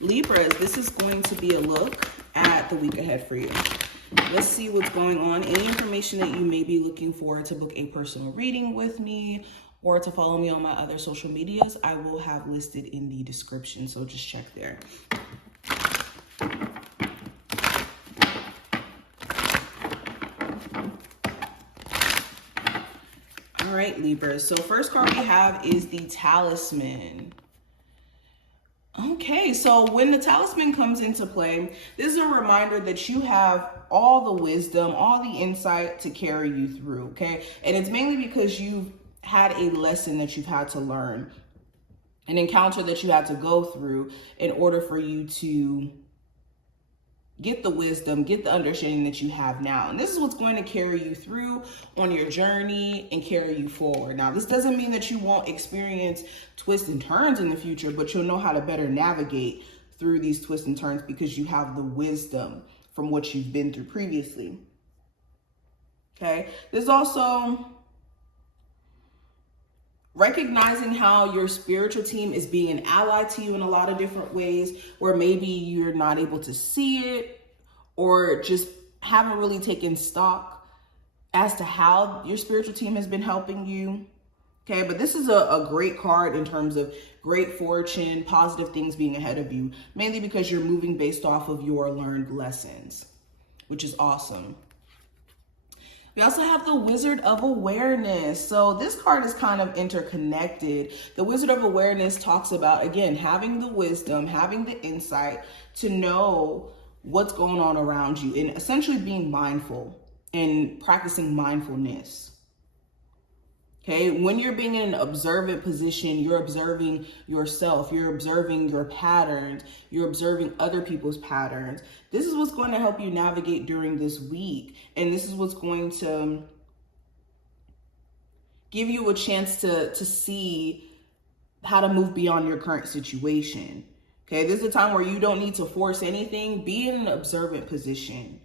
Libras, this is going to be a look at the week ahead for you. Let's see what's going on. Any information that you may be looking for to book a personal reading with me or to follow me on my other social medias, I will have listed in the description, so just check there. All right, Libras. So first card we have is the Talisman. Okay, so when the Talisman comes into play, this is a reminder that you have all the wisdom, all the insight to carry you through, okay? And it's mainly because you've had a lesson that you've had to learn, an encounter that you had to go through in order for you to get the wisdom, get the understanding that you have now. And this is what's going to carry you through on your journey and carry you forward. Now, this doesn't mean that you won't experience twists and turns in the future, but you'll know how to better navigate through these twists and turns because you have the wisdom from what you've been through previously. Okay, there's also recognizing how your spiritual team is being an ally to you in a lot of different ways, where maybe you're not able to see it or just haven't really taken stock as to how your spiritual team has been helping you. Okay, but this is a great card in terms of great fortune, positive things being ahead of you, mainly because you're moving based off of your learned lessons, which is awesome. We also have the Wizard of Awareness. So this card is kind of interconnected. The Wizard of Awareness talks about, again, having the wisdom, having the insight to know what's going on around you and essentially being mindful and practicing mindfulness. Okay, when you're being in an observant position, you're observing yourself, you're observing your patterns, you're observing other people's patterns. This is what's going to help you navigate during this week. And this is what's going to give you a chance to see how to move beyond your current situation. Okay, this is a time where you don't need to force anything. Be in an observant position.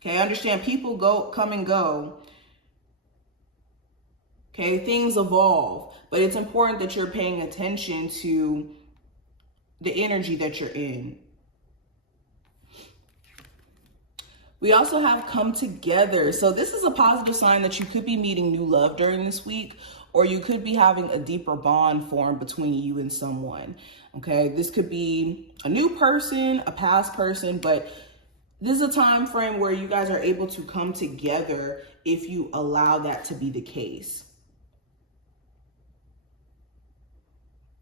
Okay, understand people come and go. Okay, things evolve, but it's important that you're paying attention to the energy that you're in. We also have come together. So this is a positive sign that you could be meeting new love during this week, or you could be having a deeper bond formed between you and someone. Okay, this could be a new person, a past person, but this is a time frame where you guys are able to come together if you allow that to be the case.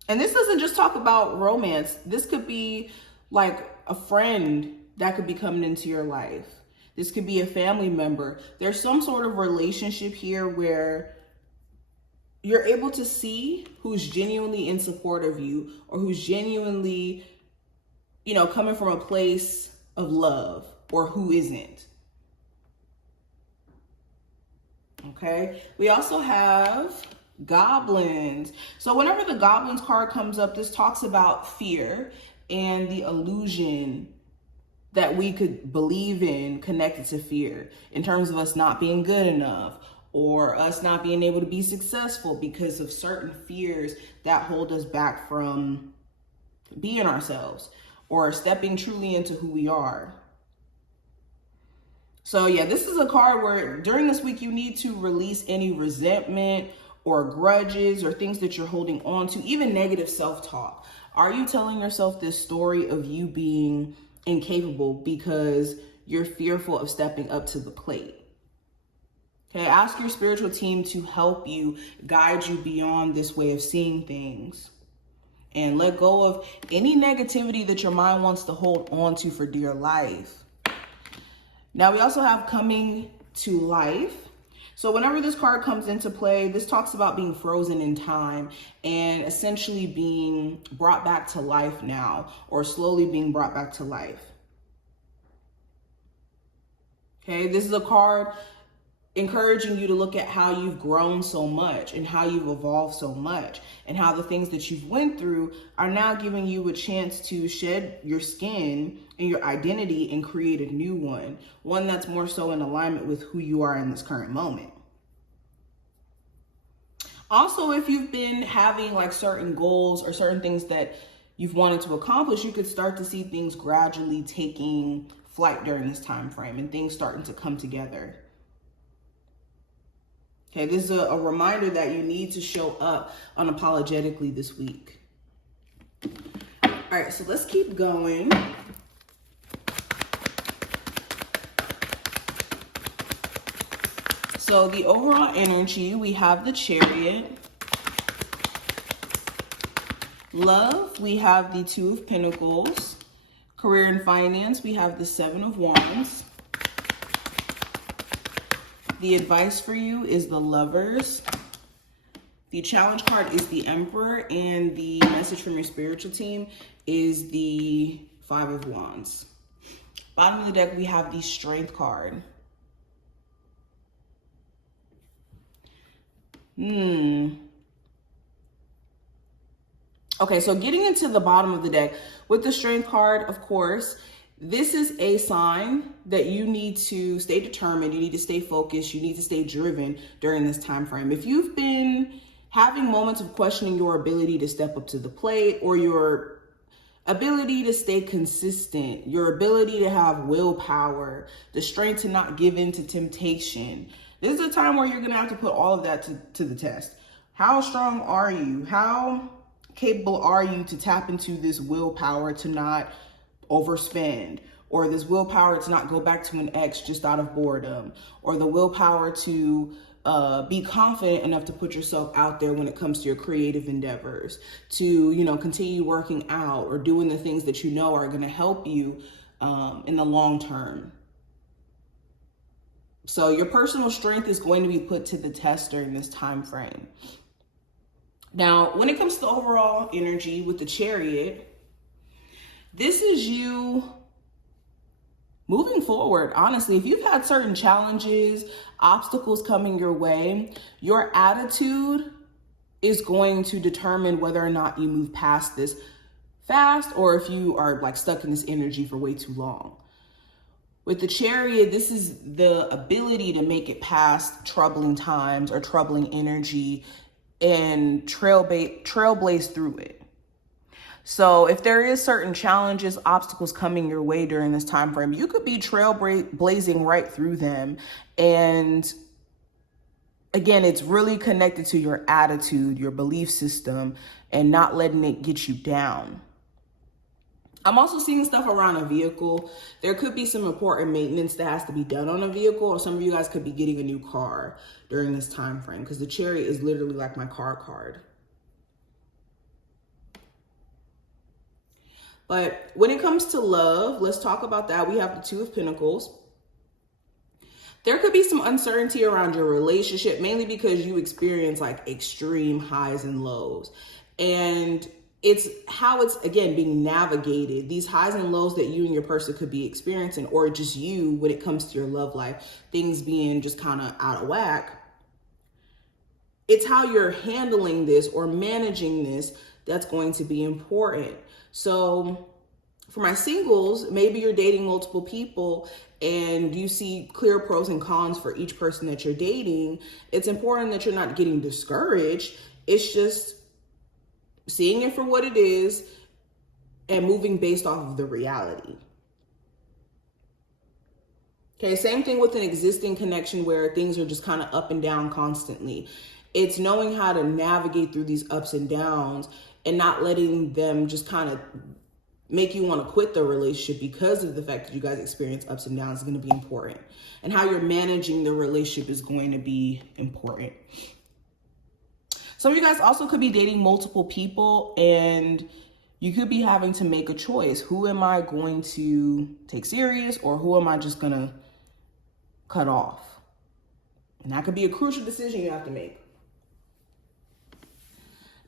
And this doesn't just talk about romance. This could be like a friend that could be coming into your life. This could be a family member. There's some sort of relationship here where you're able to see who's genuinely in support of you or who's genuinely, coming from a place of love or who isn't. Okay. We also have Goblins. So whenever the Goblins card comes up, this talks about fear and the illusion that we could believe in connected to fear in terms of us not being good enough or us not being able to be successful because of certain fears that hold us back from being ourselves or stepping truly into who we are. So yeah, this is a card where during this week you need to release any resentment or grudges or things that you're holding on to, even negative self-talk. Are you telling yourself this story of you being incapable because you're fearful of stepping up to the plate? Okay, ask your spiritual team to help you, guide you beyond this way of seeing things. And let go of any negativity that your mind wants to hold on to for dear life. Now we also have coming to life. So whenever this card comes into play, this talks about being frozen in time and essentially being brought back to life now, or slowly being brought back to life. Okay, this is a card encouraging you to look at how you've grown so much and how you've evolved so much and how the things that you've went through are now giving you a chance to shed your skin and your identity and create a new one that's more so in alignment with who you are in this current moment. Also, if you've been having like certain goals or certain things that you've wanted to accomplish, you could start to see things gradually taking flight during this time frame and things starting to come together. Okay, this is a reminder that you need to show up unapologetically this week. All right, so let's keep going. So the overall energy, we have the Chariot. Love, we have the Two of Pentacles. Career and finance, we have the Seven of Wands. The advice for you is the Lovers. The challenge card is the Emperor, and the message from your spiritual team is the Five of Wands. Bottom of the deck, we have the Strength card. Okay, so getting into the bottom of the deck with the Strength card, of course, this is a sign that you need to stay determined, you need to stay focused, you need to stay driven during this time frame. If you've been having moments of questioning your ability to step up to the plate, or your ability to stay consistent, your ability to have willpower, the strength to not give in to temptation, this is a time where you're going to have to put all of that to the test. How strong are you? How capable are you to tap into this willpower to not overspend, or this willpower to not go back to an ex just out of boredom, or the willpower to be confident enough to put yourself out there when it comes to your creative endeavors, to, you know, continue working out or doing the things that you know are going to help you in the long term. So your personal strength is going to be put to the test during this time frame. Now, when it comes to overall energy with the Chariot, this is you moving forward. Honestly, if you've had certain challenges, obstacles coming your way, your attitude is going to determine whether or not you move past this fast, or if you are like stuck in this energy for way too long. With the Chariot, this is the ability to make it past troubling times or troubling energy and trailblaze through it. So if there is certain challenges, obstacles coming your way during this time frame, you could be trailblazing right through them. And again, it's really connected to your attitude, your belief system, and not letting it get you down. I'm also seeing stuff around a vehicle. There could be some important maintenance that has to be done on a vehicle, or some of you guys could be getting a new car during this time frame, because the Chariot is literally like my car card. But when it comes to love, let's talk about that. We have the Two of Pentacles. There could be some uncertainty around your relationship, mainly because you experience like extreme highs and lows. And it's how it's, again, being navigated. These highs and lows that you and your person could be experiencing, or just you when it comes to your love life, things being just kind of out of whack. It's how you're handling this or managing this that's going to be important. So for my singles, maybe you're dating multiple people and you see clear pros and cons for each person that you're dating. It's important that you're not getting discouraged. It's just seeing it for what it is and moving based off of the reality. Okay, same thing with an existing connection where things are just kind of up and down constantly. It's knowing how to navigate through these ups and downs and not letting them just kind of make you want to quit the relationship because of the fact that you guys experience ups and downs is going to be important. And how you're managing the relationship is going to be important. Some of you guys also could be dating multiple people, and you could be having to make a choice. Who am I going to take serious, or who am I just going to cut off? And that could be a crucial decision you have to make.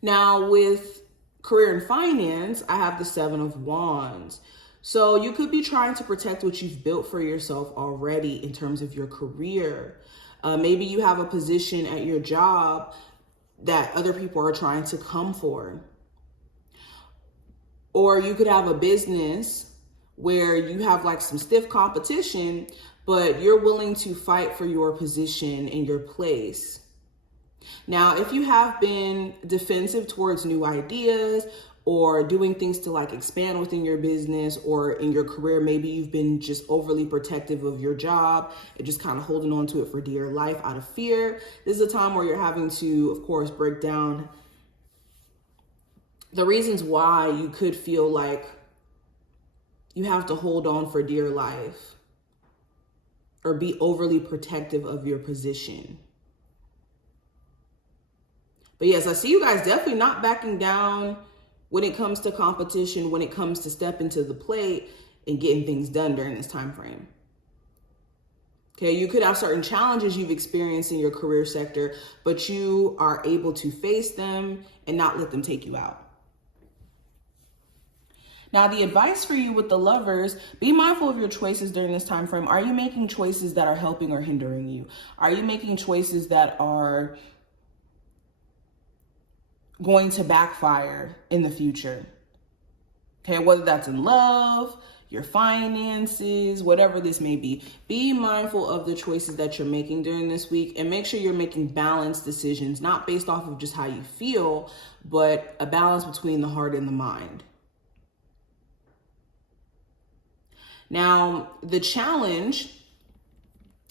Now, with career and finance, I have the Seven of Wands. So you could be trying to protect what you've built for yourself already in terms of your career. Maybe you have a position at your job that other people are trying to come for. Or you could have a business where you have like some stiff competition, but you're willing to fight for your position and your place. Now, if you have been defensive towards new ideas, or doing things to like expand within your business or in your career. Maybe you've been just overly protective of your job and just kind of holding on to it for dear life out of fear. This is a time where you're having to, of course, break down the reasons why you could feel like you have to hold on for dear life or be overly protective of your position. But yes, I see you guys definitely not backing down when it comes to competition, when it comes to stepping to the plate and getting things done during this time frame. Okay, you could have certain challenges you've experienced in your career sector, but you are able to face them and not let them take you out. Now, the advice for you with the Lovers, be mindful of your choices during this time frame. Are you making choices that are helping or hindering you? Are you making choices that are going to backfire in the future? Okay, whether that's in love, your finances, whatever this may be mindful of the choices that you're making during this week and make sure you're making balanced decisions, not based off of just how you feel, but a balance between the heart and the mind. Now, the challenge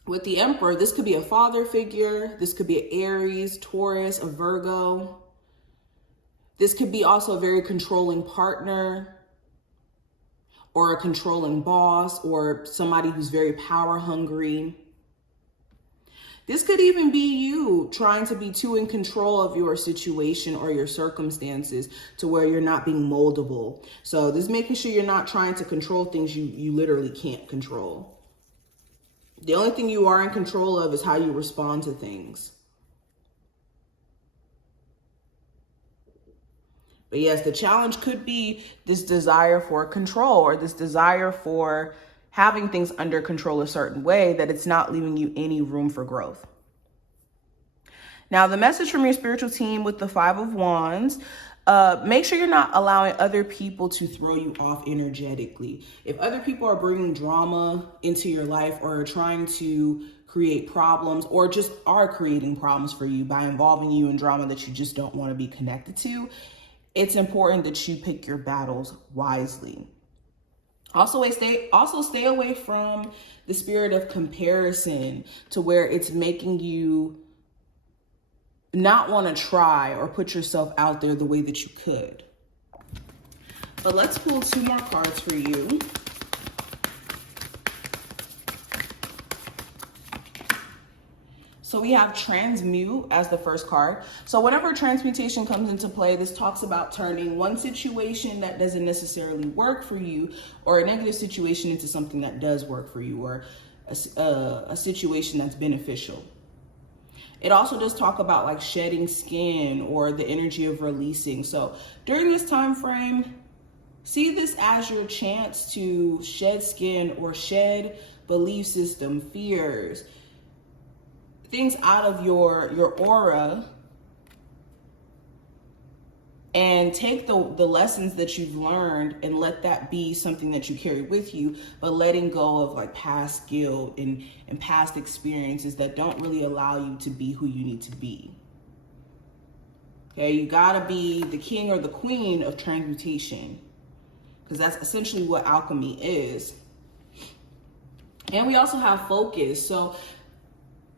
with the Emperor, this could be a father figure. This could be an Aries, Taurus, a Virgo. This could be also a very controlling partner or a controlling boss or somebody who's very power hungry. This could even be you trying to be too in control of your situation or your circumstances to where you're not being moldable. So this is making sure you're not trying to control things you literally can't control. The only thing you are in control of is how you respond to things. But yes, the challenge could be this desire for control or this desire for having things under control a certain way that it's not leaving you any room for growth. Now, the message from your spiritual team with the 5 of Wands, make sure you're not allowing other people to throw you off energetically. If other people are bringing drama into your life or are trying to create problems or just are creating problems for you by involving you in drama that you just don't want to be connected to, it's important that you pick your battles wisely. Also stay away from the spirit of comparison to where it's making you not want to try or put yourself out there the way that you could. But let's pull 2 more cards for you. So we have transmute as the first card. So whenever transmutation comes into play, this talks about turning one situation that doesn't necessarily work for you or a negative situation into something that does work for you or a situation that's beneficial. It also does talk about like shedding skin or the energy of releasing. So during this time frame, see this as your chance to shed skin or shed belief system, fears, things out of your aura, and take the lessons that you've learned and let that be something that you carry with you, but letting go of like past guilt and past experiences that don't really allow you to be who you need to be. Okay, you gotta be the king or the queen of transmutation, because that's essentially what alchemy is. And we also have focus. So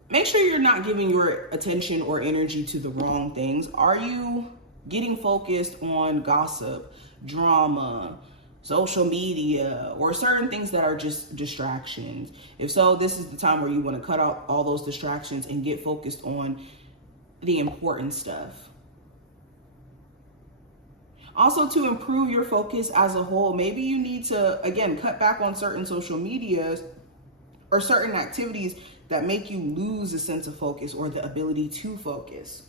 make sure you're not giving your attention or energy to the wrong things. Are you getting focused on gossip, drama, social media, or certain things that are just distractions? If so, this is the time where you want to cut out all those distractions and get focused on the important stuff. Also, to improve your focus as a whole, maybe you need to, again, cut back on certain social medias or certain activities that make you lose a sense of focus or the ability to focus.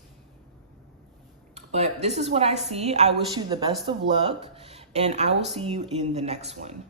But this is what I see. I wish you the best of luck, and I will see you in the next one.